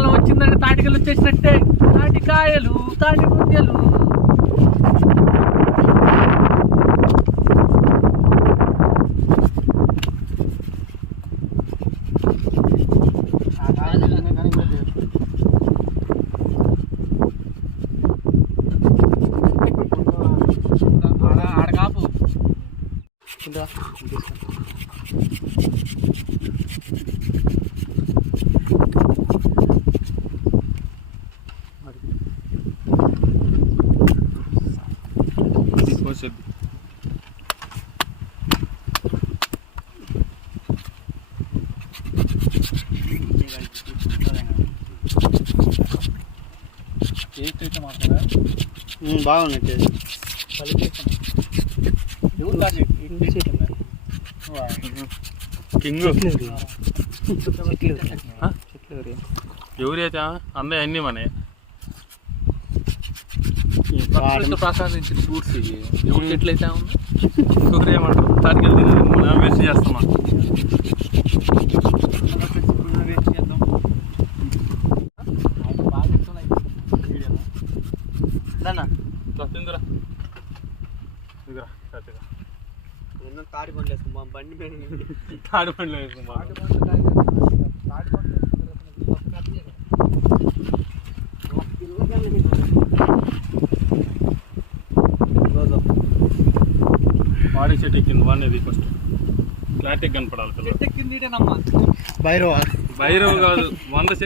కాలం వచ్చిందంటే తాటికలు వచ్చేసినట్టే తాటికాయలు తాటి ముంజలు ఆడకాపు ശ്രദ്ധി ജോലി അന്നേ അന്യമാണ് సంస్కృత ప్రాసాదించిన ఫ్రూట్స్ ఇవి ఇప్పుడు చెట్లు అయితే ఉంది షుగర్ ఏమంటారు తాటికెళ్ళి తినేది మూడు వేస్ట్ చేస్తున్నాం తాడి పండ్లు వేసుకుమా బండి తాడి పండ్లు వేసుకుమా మాడి చెట్టు కింద వాడినేది ఫస్ట్ క్లారిటీ కనపడాలి భైరవ భైరవ్ కాదు వంద